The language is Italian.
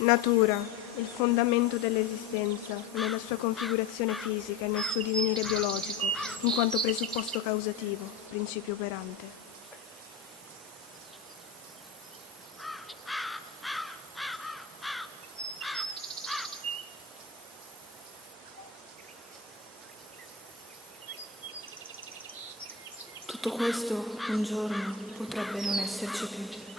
Natura, il fondamento dell'esistenza, nella sua configurazione fisica e nel suo divenire biologico, in quanto presupposto causativo, principio operante. Tutto questo un giorno potrebbe non esserci più.